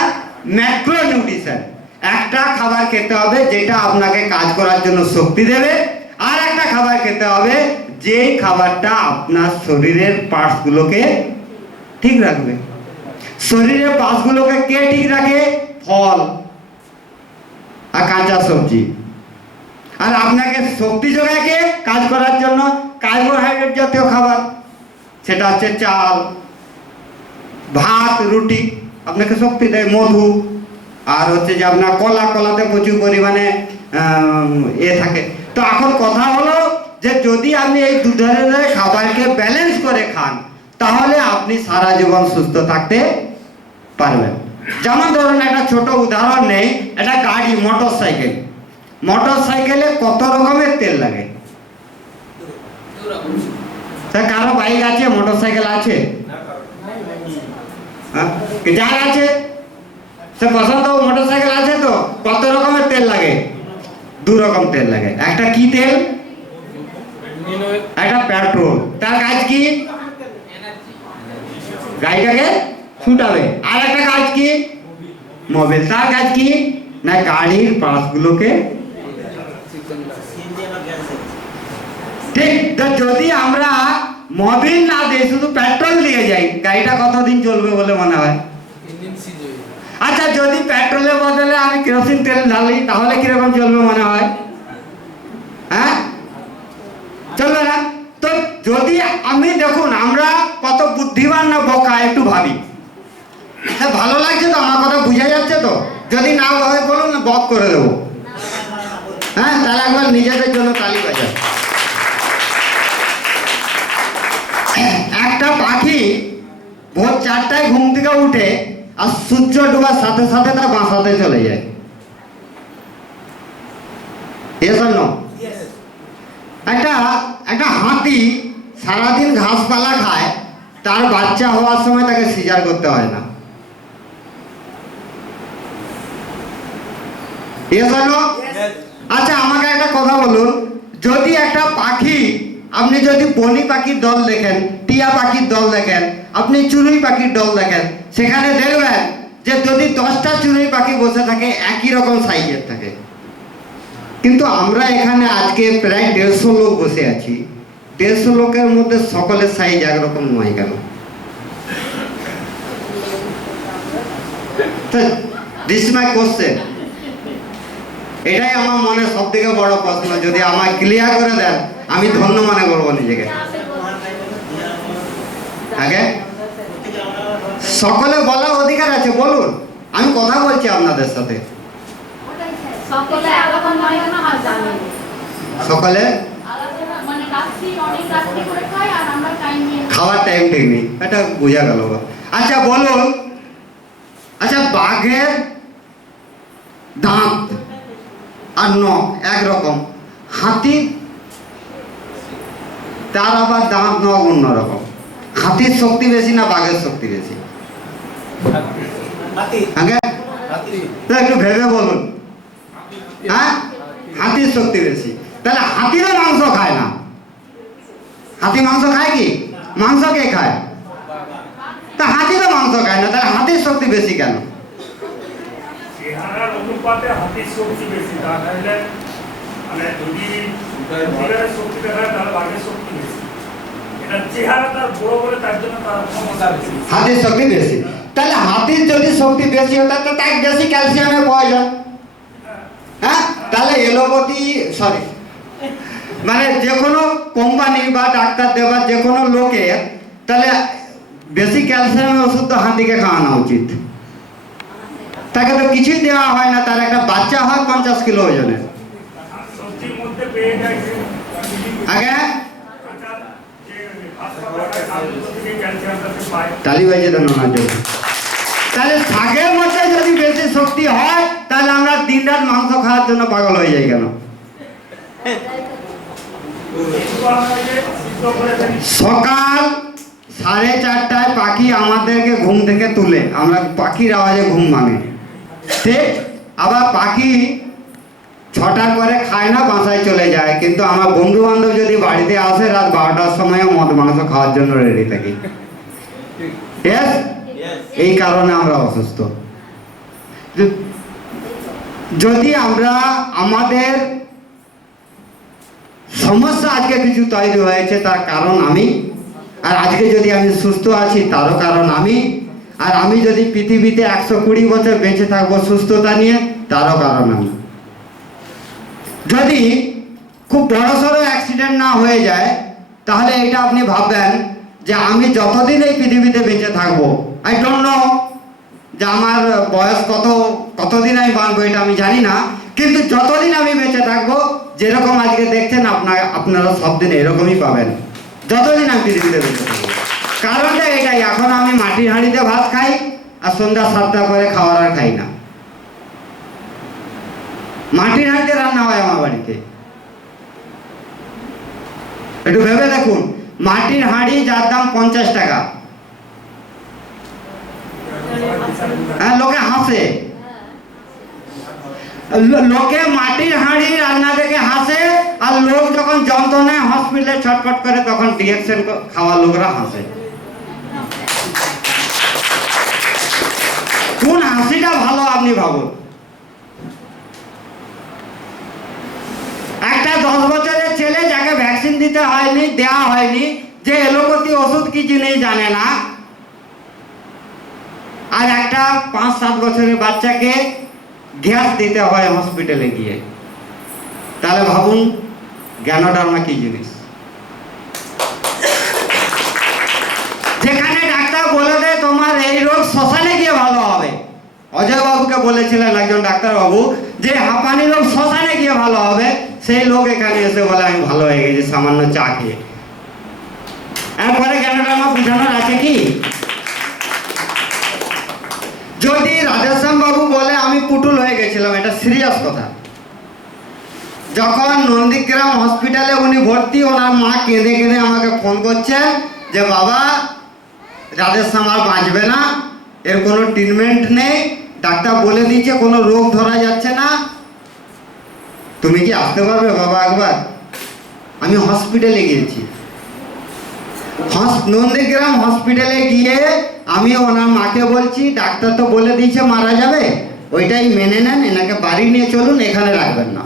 ম্যাক্রো নিউট্রিশন। একটা খাবার খেতে হবে যেটা আপনাকে কাজ করার জন্য শক্তি দেবে, আর একটা খাবার খেতে হবে যে খাবারটা আপনার শরীরের পার্টসগুলোকে ঠিক রাখবে। শরীরের পার্টসগুলোকে কে ঠিক রাখে? ফল আর কাঁচা সবজি। আর আপনাকে শক্তি যোগায় কে কাজ করার জন্য? কার্বোহাইড্রেট জাতীয় খাবার, সেটা হচ্ছে চাল, ভাত, রুটি আপনাকে শক্তি দেয়, মধু, আর হচ্ছে যে আপনার কলাতে প্রচুর পরিমাণে থাকে। তো এখন কথা হলো যে যদি আপনি এই 2 ধরনের খাবারকে ব্যালেন্স করে খান, তাহলে আপনি সারা জীবন সুস্থ থাকতে পারবেন। যেমন ধরুন একটা ছোট উদাহরণ নেই, একটা গাড়ি, মোটর সাইকেলে কত রকমের তেল লাগে? কারো বাইক আছে, মোটর সাইকেল আছে? যার আছে সে পছন্দ, মোটর সাইকেল আছে, তো কত রকমের তেল লাগে? 2 রকম তেল লাগে। একটা কি তেল? একটা পেট্রোল। তার কাজ কি? গাড়িটাকে ছুটাবে। আর একটা কাজ কি? মোবিল। তার কাজ কি? না গাড়ির পার্টসগুলোকে ঠিক। তো যদি আমরা মোবিল না দিয়ে শুধু পেট্রোল দিয়ে যাই, গাড়িটা কতদিন চলবে বলে মনে হয়? আচ্ছা, যদি পেট্রোলের বদলে আমি কেরোসিন তেল ঢালি তাহলে কিরকম চলবে মনে হয়? হ্যাঁ, চলবে না। তো যদি আমি, দেখুন আমরা কত বুদ্ধিমান না বোকা, একটু ভাবি। হ্যাঁ, ভালো লাগছে তো? আমার কথা বুঝা যাচ্ছে তো? যদি না হয় বলুন, বক করে দেবো। হ্যাঁ, তাহলে একবার নিজেদের জন্য তালি বাজাও। একটা পাখি ভোর 4টায় ঘুম থেকে উঠে আর সূর্য ডোবার সাথে সাথে তার বাসাতে চলে যায়। একটা হাতি সারাদিন ঘাসপালা খায়, তার বাচ্চা হওয়ার সময় তাকে সিজার করতে হয় না। আচ্ছা, আমাকে একটা কথা বলুন, যদি একটা পাখি, আপনি যদি বনি পাখির দল দেখেন, টিয়া পাখির দল দেখেন, আপনি চড়ুই পাখির দল দেখেন, সেখানে দেখবেন যে যদি 10টা চড়ুই পাখি বসে থাকে একই রকম সাইজের থাকে। কিন্তু আমরা এখানে আজকে প্রায় 150 লোক বসে আছি, 150 লোকের মধ্যে সকলের সাইজ একরকম নয় কেন? This is my question. এটাই আমার মনে সব থেকে বড় প্রশ্ন। যদি আমায় ক্লিয়ার করে দেন আমি ধন্য মনে করবো নিজেকে। আগে সকলে বলার অধিকার আছে, বলুন, আমি কথা বলছি আপনাদের সাথে। সকলে আলাদা নয় কেন আর জানি না। সকলে আলাদা মানে রাত্রি অনেক রাত্রি করে খায় আর আমরা টাইম নিয়ে খাওয়ার টাইম ঠিক নেই, এটা বোঝা গেল। আচ্ছা বলুন, আচ্ছা বাঘের দাঁত আর নখ একরকম, হাতির তার আবার দাঁত নখ অন্যরকম। হাতির শক্তি বেশি না বাঘের শক্তি বেশি? আগে একটু ভেবে বলুন। হ্যাঁ, হাতির শক্তি বেশি। তাহলে হাতিরও মাংস খায় না? হাতি মাংস খায় কি? মাংস কে খায়? তা হাতিরও মাংস খায় না, তাহলে হাতির শক্তি বেশি কেন? চেহারার অনুপাতে হাতির শক্তি বেশি, তা নাহলে মানে যদি বাঘের শক্তি দেখায় তাহলে বাঘের শক্তি বেশি। এটা চেহারা তার বড় বলে তার জন্য তার ক্ষমতা বেশি। হাতির শক্তি বেশি। তাহলে হাতির যদি শক্তি বেশি হতো তো তার বেশি ক্যালসিয়ামের প্রয়োজন। হ্যাঁ, তাহলে এলোপ্যাথি সরি মানে যে কোনো কোম্পানি বা ডাক্তার দেওয়ার যে কোনো লোকের তাহলে বেশি ক্যালসিয়ামের ওষুধ তো হাতিকে খাওয়ানো উচিত। তাকে তো কিছুই দেওয়া হয় না, তার একটা বাচ্চা হয় 50 কিলো ওজনের। সবজির মধ্যে পেয়ে যায় যে আগে যে হাসপাতালে খাদ্য থেকে ক্যালসিয়ামটা পায়। তালি বাজে দেন ওনার জন্য। তাহলে শাকের মধ্যে যদি বেশি শক্তি হয় তাহলে আমরা দিন রাত মাংস খাওয়ার জন্য পাগল হয়ে যাই কেন? সকাল 4:30টায় পাখি আমাদেরকে ঘুম থেকে তুলে, আমরা পাখির আওয়াজে ঘুম ভাঙে, ঠিক? আবার পাখি 6টার পরে খায় না, বাসায় চলে যায়। কিন্তু আমার বন্ধু বান্ধব যদি বাড়িতে আসে রাত 12টার সময় মদ মাংস খাওয়ার জন্য রেডি থাকি। Yes? এই কারণে আমরা অসুস্থ। যদি আমরা আমাদের সমস্যা আজকে কিছু তৈরি হয়েছে তার কারণ আমি, আর আজকে যদি আমি সুস্থ আছি তারও কারণ আমি, আর আমি যদি পৃথিবীতে 120 বছর বেঁচে থাকবো সুস্থতা নিয়ে তারও কারণ আমি। যদি খুব বড়সড় অ্যাক্সিডেন্ট না হয়ে যায় তাহলে এটা আপনি ভাববেন যে আমি যতদিন এই পৃথিবীতে বেঁচে থাকবো, আই ডোন্ট নো যে আমার বয়স কতদিন আমি বাঁচবো এটা আমি জানি না, কিন্তু যতদিন আমি বেঁচে থাকবো যেরকম আজকে দেখছেন আপনারা সব দিন এরকমই পাবেন যতদিন আমি পৃথিবীতে বেঁচে থাকবো। কারণটা এটাই, এখন আমি মাটির হাঁড়িতে ভাত খাই আর সন্ধ্যা 7টা পরে খাওয়ার আর খাই না। মাটির হাঁড়িতে রান্না হয় আমার বাড়িতে। একটু ভেবে দেখুন, মাটির হাঁড়ি যার দাম 50 টাকা, হ্যাঁ, লোকে হাসে, লোকে মাটির হাঁড়ি রান্না দেখে হাসে, আর লোক যখন যন্ত্রণায় হসপিটালে ছটফট করে তখন ডিএকশন খাওয়া লোকরা হাসে। কোন হাসিটা ভালো আপনি ভাবুন। একটা 10 বছরের ছেলে যাকে ভ্যাকসিন দিতে হয়নি, দেওয়া হয়নি, যে এলোপ্যাথি ওষুধ কি জিনিস জানে না, আর একটা 5-7 বছরের বাচ্চাকে গ্যাস দিতে হয় হসপিটালে গিয়ে, তাহলে ভাবুন জ্ঞানটা আমরা কি জিনিস। যেখানে ডাক্তার বলে দেয় তোমার এই রোগ শ্মশানে গিয়ে ভালো হবে, অজয় বাবুকে বলেছিলেন একজন ডাক্তার বাবু যে হাঁপানি রোগ শ্মশানে গিয়ে ভালো হবে, সেই লোক এখানে এসে বলে আমি ভালো হয়ে গেছি সামান্য চা খেয়ে। এরপরে জ্ঞানটা আমার বুঝানোর আছে কি? যদি রাধেশ্যাম বাবু বলে আমি পুটুল হয়ে গেছিলাম, এটা সিরিয়াস কথা। যখন নন্দীগ্রাম হসপিটালে উনি ভর্তি, ওনার মা কেঁদে কেঁদে আমাকে ফোন করছে যে বাবা রাধেশ্যাম আর বাঁচবে না, এর কোনো ট্রিটমেন্ট নেই, ডাক্তার বলে দিয়েছে কোনো রোগ ধরা যাচ্ছে না, তুমি কি আসতে পারবে বাবা একবার? আমি হসপিটালে গিয়েছি, নন্দীগ্রাম হসপিটালে গিয়ে আমি ওনার মাকে বলছি ডাক্তার তো বলে দিয়েছে মারা যাবে, ওইটাই মেনে নেন, এনাকে বাড়ি নিয়ে চলুন, এখানে রাখবেন না।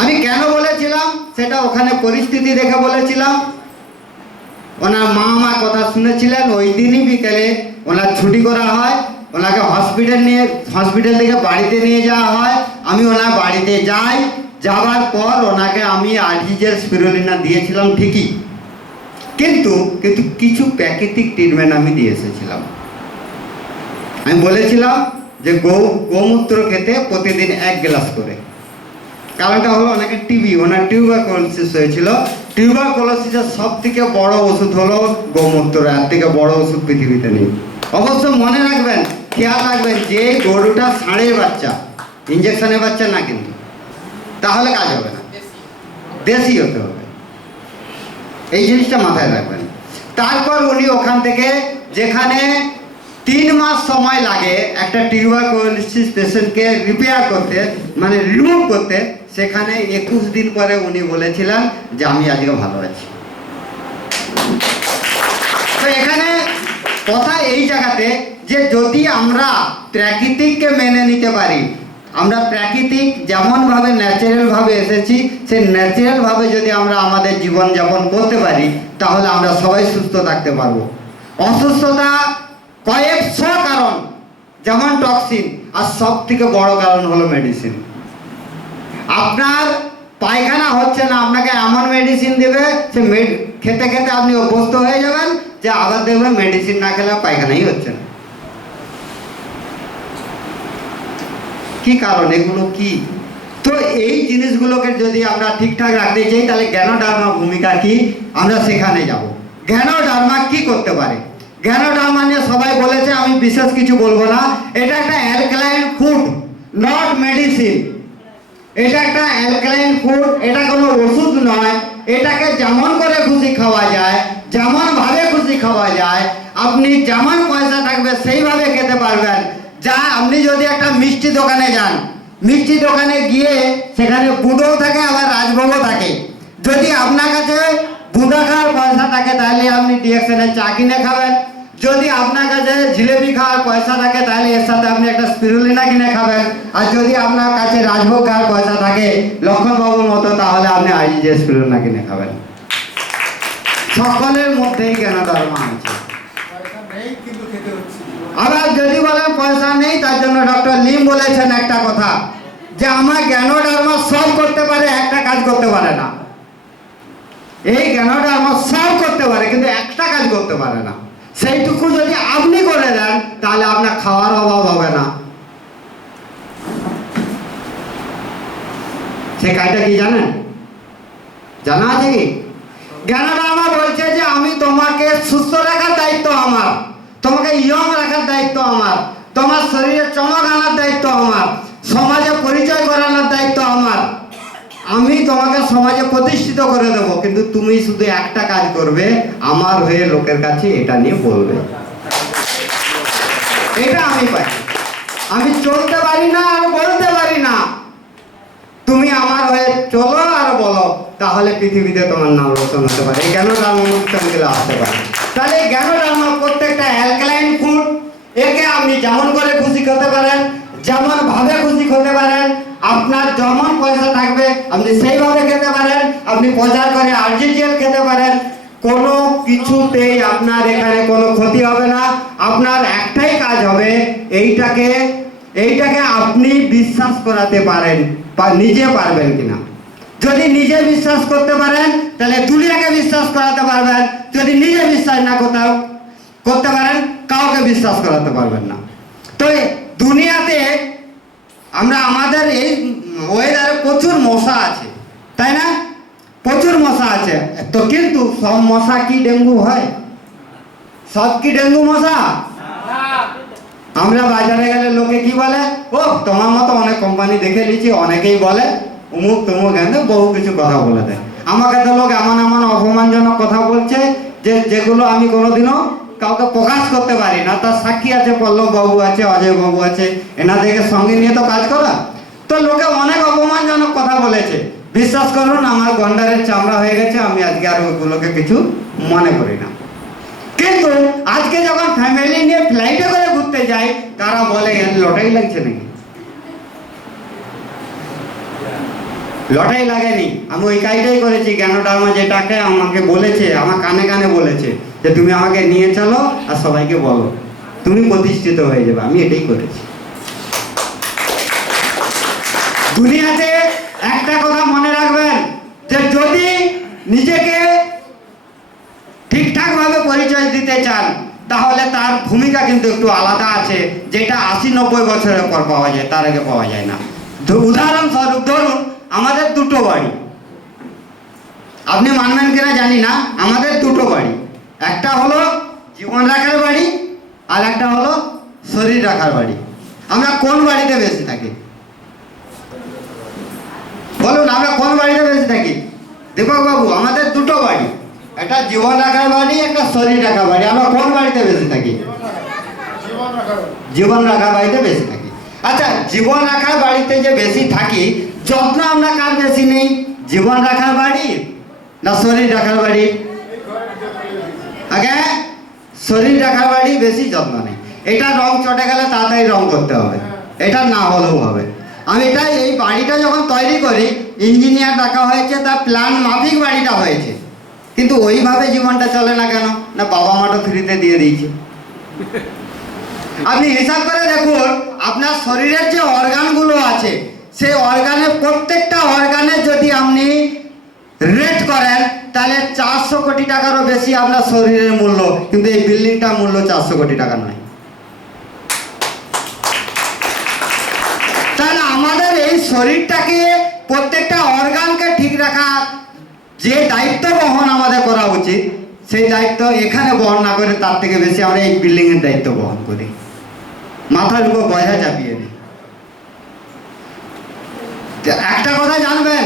আমি কেন বলেছিলাম সেটা ওখানে পরিস্থিতি দেখে বলেছিলাম। ওনার মা আমার কথা শুনেছিলেন, ওই দিনই বিকেলে ওনার ছুটি করা হয়, ওনাকে হসপিটাল থেকে বাড়িতে নিয়ে যাওয়া হয়। আমি ওনার বাড়িতে যাই, যাওয়ার পর ওনাকে আমি আরজিজের স্পিরুলিনা দিয়েছিলাম ঠিকই, কিন্তু কিছু প্রাকৃতিক ট্রিটমেন্ট আমি দিয়ে এসেছিলাম। আমি বলেছিলাম যে গোমূত্র খেতে প্রতিদিন 1 গ্লাস করে। কারণটা হলো অনেকে টিবি, ওনার টিউবারকুলোসিস হয়েছিল। টিউবারকুলোসিসের সব থেকে বড় ওষুধ হলো গোমূত্র, এর থেকে বড় ওষুধ পৃথিবীতে নেই। অবশ্য মনে রাখবেন, খেয়াল রাখবেন যে গরুটা ষাঁড়ের বাচ্চা, ইঞ্জেকশনের বাচ্চা না, কিন্তু তাহলে কাজ হবে না, দেশি হতে হবে। এই জিনিসটা মাথায় রাখবেন। তারপর উনি ওখান থেকে, যেখানে 3 মাস সময় লাগে একটা টিউবারকুলোসিস পেশেন্টকে রিপেয়ার করতে, মানে রিমুভ করতে, সেখানে 21 দিন পরে উনি বলেছিলেন যে আমি আজকে ভালো আছি। তো এখানে কথা এই জায়গাতে যে যদি আমরা প্রাকৃতিককে মেনে নিতে পারি, আমরা প্রাকৃতিক যেমনভাবে ন্যাচারালভাবে এসেছি, সেই ন্যাচারালভাবে যদি আমরা আমাদের জীবনযাপন করতে পারি, তাহলে আমরা সবাই সুস্থ থাকতে পারবো। অসুস্থতা কয়েকশো কারণ, যেমন টক্সিন, আর সব থেকে বড় কারণ হলো মেডিসিন। আপনার পায়খানা হচ্ছে না, আপনাকে এমন মেডিসিন দেবে, সে খেতে খেতে আপনি অভ্যস্ত হয়ে যাবেন, যে আবার দেখবেন মেডিসিন না খেলে পায়খানাই হচ্ছে না। কি কারণ, এগুলো কি? তো এই জিনিসগুলোকে যদি আমরা ঠিকঠাক রাখতে চাই, তাহলে জ্ঞানোডার্মা ভূমিকা কি, আমরা সেখানে যাব। জ্ঞানোডার্মা কি করতে পারে? জ্ঞানোডার্মা নিয়ে সবাই বলেছে, আমি বিশেষ কিছু বলবো না। এটা একটা অ্যালকালাইন ফুড, নট মেডিসিন। এটা একটা অ্যালকালাইন ফুড, এটা কোনো ওষুধ নয়। এটাকে যেমন করে খুশি খাওয়া যায়, যেমন ভাবে খুশি খাওয়া যায়, আপনি যেমন পয়সা থাকবে সেইভাবে খেতে পারবেন। যা আপনি যদি একটা মিষ্টি দোকানে যান, মিষ্টি দোকানে গিয়ে সেখানে বুঁদও থাকে, আবার রাজভোগও থাকে। যদি আপনার কাছে বুঁদা খাওয়ার পয়সা থাকে, তাহলে আপনি ডিএক্সএনের চা কিনে খাবেন। যদি আপনার কাছে জিলেবি খাওয়ার পয়সা থাকে, তাহলে এর সাথে আপনি একটা স্পিরুলিনা কিনে খাবেন। আর যদি আপনার কাছে রাজভোগ খাওয়ার পয়সা থাকে লক্ষণবাবুর মতো, তাহলে আপনি আরজিজের স্পিরুলিনা কিনে খাবেন। সকলের মধ্যেই জ্ঞানোডার্মা আছে। আবার যদি বলেন পয়সা নেই, তার জন্য ডক্টর লিম বলেছেন একটা কথা, যে আমার জ্ঞানোডার্মা সব করতে পারে, একটা কাজ করতে পারে না। এই জ্ঞানোডার্মা সব করতে পারে, কিন্তু একটা কাজ করতে পারে না। সেইটুকু যদি আপনি করে দেন, তাহলে আপনার খাওয়ার অভাব হবে না। সে কাজটা কি জানেন? জানা আছে কি? জ্ঞানোডার্মা বলছে যে আমি তোমাকে সুস্থ রাখার দায়িত্ব আমার, তোমাকে ইয়ং রাখার দায়িত্ব আমার, তোমার শরীরে চমক আনার দায়িত্ব আমার, সমাজে পরিচয় করানোর দায়িত্ব আমার। আমি তোমাকে সমাজে প্রতিষ্ঠিত করে দেবো, কিন্তু তুমি শুধু একটা কাজ করবে, আমার হয়ে লোকের কাছে এটা নিয়ে বলবে। এটা আমি পাই। আমি চলতে পারি না আর বলতে পারি না, তুমি আমার হয়ে চলো আর বলো, তাহলে পৃথিবীতে তোমার নাম রোশন হতে পারে। এই জ্ঞানোডার্মা অনুষ্ঠানগুলো আসতে পারে। তাহলে এই জ্ঞানোডার্মা প্রত্যেকটা অ্যালকালাইন ফুড, একে আপনি যেমন করে খুশি খেতে পারেন, যেমন ভাবে খুশি খেতে পারেন। আপনার যেমন পয়সা থাকবে আপনি সেইভাবে খেতে পারেন। আপনি প্রচার করে আরজিজিএল খেতে পারেন, কোনো কিছুতেই আপনার এখানে কোনো ক্ষতি হবে না। আপনার একটাই কাজ হবে, এইটাকে আপনি বিশ্বাস করাতে পারেন, নিজে পারবেন কিনা। যদি নিজে বিশ্বাস করতে পারেন, তাহলে দুনিয়াকে বিশ্বাস করাতে পারবেন। যদি নিজে বিশ্বাস না করতে পারেন, কাউকে বিশ্বাস করাতে পারবেন না। তো দুনিয়াতে আমরা, আমাদের এই ওয়েদারে প্রচুর মশা আছে, তাই না? প্রচুর মশা আছে। তো কিন্তু সব মশা কি ডেঙ্গু হয়? সব কি ডেঙ্গু মশা? আমরা বাজারে গেলে লোকে কি বলে, ও তোমার মতো অনেক কোম্পানি দেখে নিয়েছি, অনেকেই বলে অমুক তমুক, বহু কিছু কথা বলে দেয়। আমাকে তো লোক এমন এমন অপমানজনক কথা বলছে, যেগুলো আমি কোনোদিনও কাউকে প্রকাশ করতে পারি না। তার সাক্ষী আছে, পল্লব বাবু আছে, অজয় বাবু আছে, এনাদেরকে সঙ্গে নিয়ে তো কাজ করা। তো লোকে অনেক অপমানজনক কথা বলেছে। বিশ্বাস করুন, আমার গন্ডারের চামড়া হয়ে গেছে, আমি আজকে আর ওগুলোকে কিছু মনে করি না। কিন্তু আজকে যখন ফ্যামিলি নিয়ে ফ্লাইটে করে ঘুরতে যাই, তারা বলে লটাই লাগছে নাকি? লটাই লাগেনি। আমি ওই কাজটাই করেছি। জ্ঞানোডার্মা যেটাকে আমাকে বলেছে, আমার কানে কানে বলেছে যে তুমি আমাকে নিয়ে চলো আর সবাইকে বলো, তুমি প্রতিষ্ঠিত হয়ে যাবে। আমি এটাই করেছি। দুনিয়াতে একটা কথা মনে রাখবেন যে যদি নিজেকে ঠিকঠাক ভাবে পরিচয় দিতে চান তাহলে তার ভূমিকা কিন্তু একটু আলাদা আছে, যেটা 80-90 বছরের পর পাওয়া যায়, তার আগে পাওয়া যায় না। উদাহরণস্বরূপ ধরুন আমাদের দুটো বাড়ি, আপনি মানবেন কিনা জানি না, আমাদের দুটো বাড়ি, একটা হলো জীবন রাখার বাড়ি আর একটা হলো শরীর রাখার বাড়ি। আমরা কোন বাড়িতে বেশি থাকি বলুন, আমরা কোন বাড়িতে বেশি থাকি? দীপক বাবু, আমাদের দুটো বাড়ি, একটা জীবন রাখার বাড়ি, একটা শরীর রাখার বাড়ি। আমরা কোন বাড়িতে বেশি থাকি? জীবন রাখার বাড়িতে বেশি থাকি। আচ্ছা, জীবন রাখার বাড়িতে যে বেশি থাকি, যত্ন আমরা কার বেশি নেই? জীবন রাখার বাড়ি না শরীর রাখার বাড়ি? আগে শরীর রাখার বাড়ি বেশি যত্ন নেই। এটা রং চটে গেলে তাড়াতাড়ি রং করতে হবে, এটা না হলেও হবে। আমি এটাই, এই বাড়িটা যখন তৈরি করি ইঞ্জিনিয়ার ডাকা হয়েছে, তার প্ল্যান মাফিক বাড়িটা হয়েছে, কিন্তু ওইভাবে জীবনটা চলে না কেন? না বাবা মাটা ফ্রিতে দিয়ে দিয়েছে। আপনি হিসাব করে দেখুন, আপনার শরীরের যে অর্গানগুলো আছে সেই অর্গানের প্রত্যেকটা অর্গানের যদি আপনি রেট করেন তাহলে 400 কোটি টাকারও বেশি আপনার শরীরের মূল্য, কিন্তু এই বিল্ডিংটার মূল্য 400 কোটি টাকা নয়। তাহলে আমাদের এই শরীরটাকে, প্রত্যেকটা অর্গানকে ঠিক রাখা যে দায়িত্ব বহন আমাদের করা উচিত, সেই দায়িত্ব এখানে বহন না করে তার থেকে বেশি আমরা এই বিল্ডিং এর দায়িত্ব বহন করি, মাথার উপর বোঝা চাপিয়ে দিই। একটা কথা জানবেন,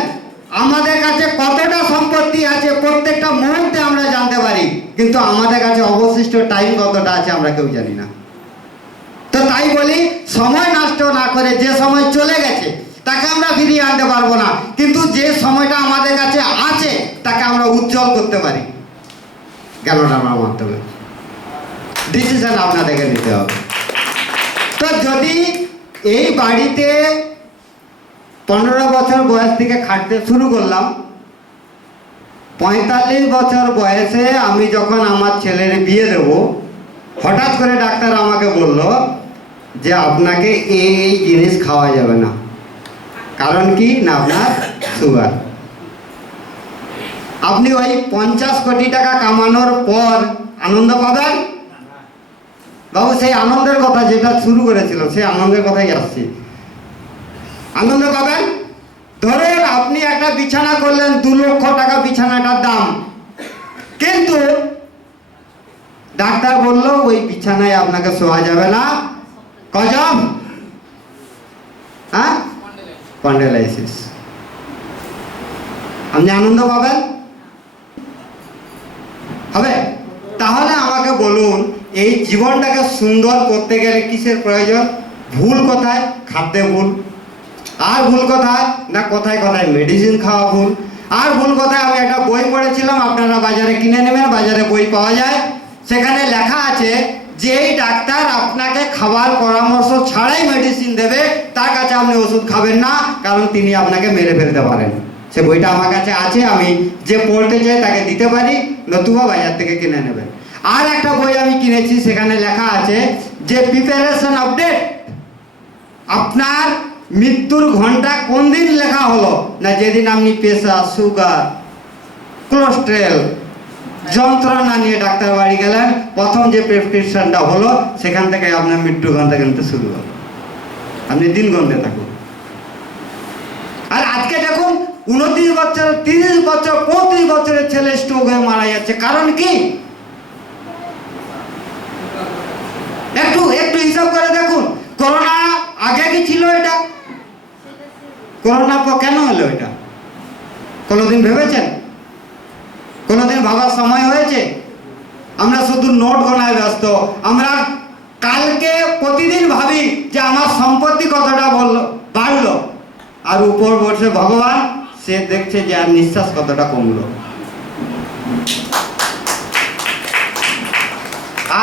আমাদের কাছে কতটা সম্পত্তি আছে প্রত্যেকটা মুহূর্তে আমরা জানতে পারি, কিন্তু আমাদের কাছে অবশিষ্ট টাইম কতটা আছে আমরা কেউ জানি না। তো তাই বলি, সময় নষ্ট না করে, যে সময় চলে গেছে তাকে আমরা ফিরিয়ে আনতে পারবো না, কিন্তু যে সময়টা আমাদের কাছে আছে তাকে আমরা উজ্জ্বল করতে পারি। কেননা আমার মাধ্যমে ডিসিশন আপনাদেরকে নিতে হবে। তো যদি এই বাড়িতে 15 বছর বয়স থেকে খাটতে শুরু করলাম, 45 বছর বয়সে আমি যখন আমার ছেলের বিয়ে দেব, হঠাৎ করে ডাক্তার আমাকে বলল যে আপনাকে এই জিনিস খাওয়া যাবে না। কারণ কি না, আপনার সুগার। আপনি ওই 50 কোটি টাকা কামানোর পর আনন্দ পাবেন বাবু? সেই আনন্দের কথা যেটা শুরু করেছিল, সেই আনন্দের কথাই আসছি। আনন্দ পাবেন? ধরুন আপনি একটা বিছানা করলেন, 2 লক্ষ টাকা বিছানাটার দাম, কিন্তু ডাক্তার বলল ওই বিছানায় আপনাকে শোয়া যাবে না। কজন? হ্যাঁ, স্পন্ডাইলাইসিস। আপনি আনন্দ পাবেন? হবে? তাহলে আমাকে বলুন, এই জীবনটাকে সুন্দর করতে গেলে কিসের প্রয়োজন? ভুল কোথায়? খাদ্যে ভুল। আর ভুল কোথায় না, কোথায় কোথায় মেডিসিন খাওয়া ভুল। আর ভুল কোথায়, আমি একটা বই পড়েছিলাম, আপনারা বাজারে কিনে নেবেন, বাজারে বই পাওয়া যায়, সেখানে লেখা আছে যেই ডাক্তার আপনাকে খাবার পরামর্শ ছাড়াই মেডিসিন দেবে তার কাছে আপনি ওষুধ খাবেন না, কারণ তিনি আপনাকে মেরে ফেলতে পারেন। সে বইটা আমার কাছে আছে, আমি যে পড়তে চাই তাকে দিতে পারি, নতুবা বাজার থেকে কিনে নেবেন। আর একটা বই আমি কিনেছি, সেখানে লেখা আছে যে প্রিপারেশন অফ ডেথ, আপনার মৃত্যুর ঘন্টা কোন দিন লেখা হলো না, যেদিন আপনি প্রেসার, সুগার, কোলেস্টেরল যন্ত্রণা নিয়ে ডাক্তার বাড়ি গেলেন, প্রথম যে প্রেসক্রিপশনটা হলো সেখান থেকে আপনার মৃত্যু ঘন্টা কিন্তু শুরু হলো। আপনি দিন গুনতে থাকুন। আর আজকে দেখুন 29 বছর, 30 বছর, 35 বছরের ছেলে স্ট্রোক হয়ে মারা যাচ্ছে। কারণ কি? একটু হিসাব করে দেখুন, করোনা আগে কি ছিল? এটা করোনা কেন হলো? এটা কোনোদিন ভেবেছেন? কোনোদিন ভাবার সময় হয়েছে? আমরা শুধু নোট গোনায় ব্যস্ত। আমরা কালকে প্রতিদিন ভাবি যে আমার সম্পত্তি কতটা বাড়লো, আর উপর বসে ভগবান সে দেখছে যে আর নিঃশ্বাস কতটা কমলো।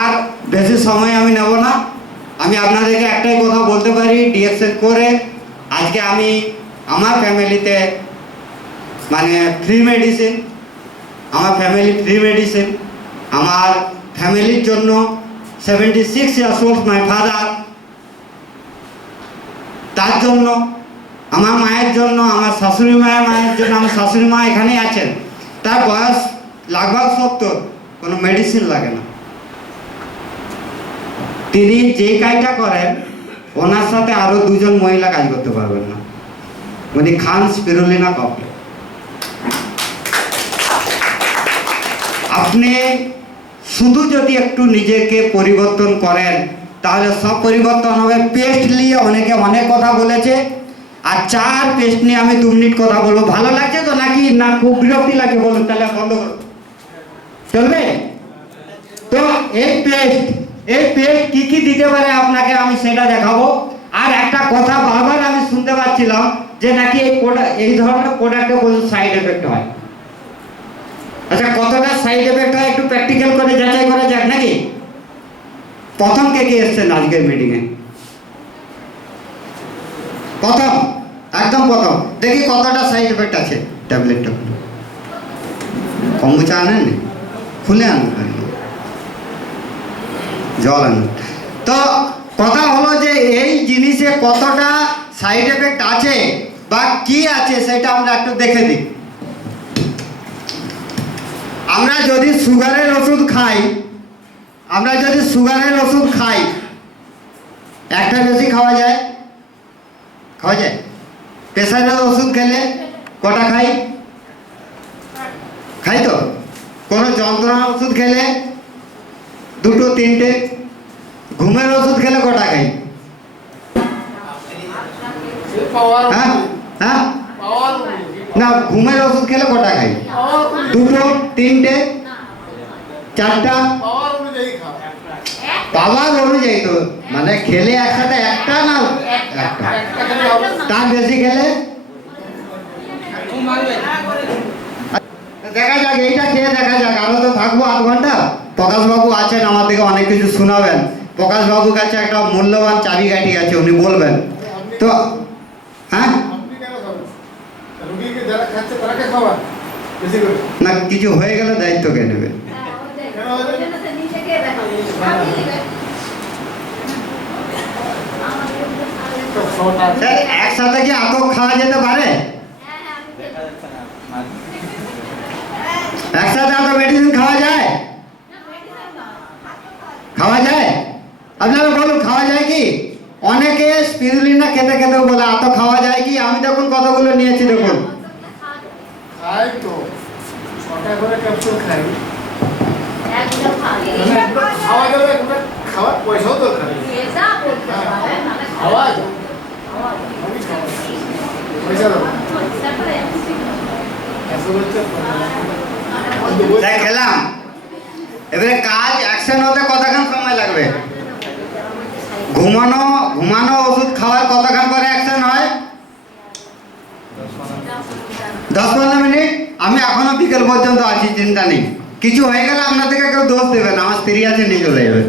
আর বেশি সময় আমি নেব না, আমি আপনাদেরকে একটাই কথা বলতে পারি ডিএক্সএল করে, আজকে আমি আমার ফ্যামিলিতে মানে ফ্রি মেডিসিন, আমার ফ্যামিলি ফ্রি মেডিসিন, আমার ফ্যামিলির জন্য 76 years old মাই ফাদার, তার জন্য আমার মায়ের জন্য, আমার শাশুড়ি মায়ের জন্য, আমার শাশুড়ি মা এখানেই আছেন, তার বয়স লাগভগ 70, কোনো মেডিসিন লাগে না। তিনি যে কাজটা করেন ওনার সাথে আরো 2 জন মহিলা কাজ করতে পারবেন না। উনি খান স্পিরুলিনা কফি। আপনি শুধু যদি একটু নিজেকে পরিবর্তন করেন তাহলে সব পরিবর্তন হবে। পেস্ট নিয়ে অনেকে অনেক কথা বলেছে, আর 4 পেস্ট নিয়ে আমি 2 মিনিট কথা বলবো। ভালো লাগছে তো নাকি না খুব বিরক্তি লাগে বলুন, তাহলে বন্ধ করুন, চলবে? তো এই পেস্ট কি কি দিতে পারে আপনাকে আমি সেটা দেখাবো। আর একটা কথা বারবার আমি শুনতে পাচ্ছিলাম যে নাকি এই ধরনের প্রোডাক্টে বলুন সাইড এফেক্ট হয়। আচ্ছা, কতটা সাইড এফেক্ট হয় একটু প্র্যাকটিক্যাল করে যাচাই করা যাক নাকি? প্রথম কে এসছেন আজকের মিটিংয়ে? প্রথম, একদম প্রথম। দেখি কতটা সাইড এফেক্ট আছে ট্যাবলেটটা। কম্বুচা আনেন, খুলে আনুন, জল আনুন। তো কথা হলো যে এই জিনিসে কতটা সাইড এফেক্ট আছে বা কি আছে সেটা আমরা একটু দেখে দিই। আমরা যদি সুগারের ওষুধ খাই, একটা বেশি খাওয়া যায়? প্রেসারের ওষুধ খেলে কটা খাই তো? কোনো যন্ত্রণার ওষুধ খেলে 2, 3টে। ঘুমের ওষুধ খেলে কটা খাই? হ্যাঁ, না, ঘুমের ওষুধ খেলে কটা খাই? 2, 3টে, 4টা? পাওয়ার অনুযায়ী তো, মানে খেলে একসাথে একটা না একটা, তার বেশি খেলে দেখা যাক। এইটা খেয়ে দেখা যাক। আরো তো থাকবো 8 ঘন্টা। প্রকাশবাবু আছেন, আমার থেকে অনেক কিছু শোনাবেন। প্রকাশবাবুর কাছে একটা মূল্যবান চাবিকাঠি আছে, উনি বলবেন। তো হ্যাঁ, না কিছু হয়ে গেলে দায়িত্ব কে নেবে? একসাথে কি এত খাওয়া যেতে পারে? একসাথে এত মেডিসিন খাওয়া যায়? আপনারা বলুন, খাওয়া যায় কি? অনেকে স্পিরুলিনা খেতে খেতে বলে এত খাওয়া যায় কি? আমি দেখুন কতগুলো নিয়েছি, দেখুন। খেলাম, এবারে কাজ অ্যাকশন হতে কতক্ষণ সময় লাগবে? ঘুমানো ওষুধ খাওয়ার কতক্ষণ পরে অ্যাকশন হয়? 10-15 মিনিট। আমি এখনো বিকেল পর্যন্ত আছি, চিন্তা নেই। কিছু হয়ে গেলে আপনাদেরকে কেউ দোষ দেবে না, আমার স্ত্রী আছে, নিয়ে চলে যাবে,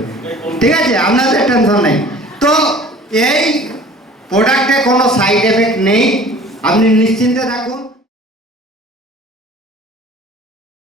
ঠিক আছে? আপনাদের টেনশন নেই। তো এই প্রোডাক্টে কোনো সাইড এফেক্ট নেই, আপনি নিশ্চিন্তে থাকুন।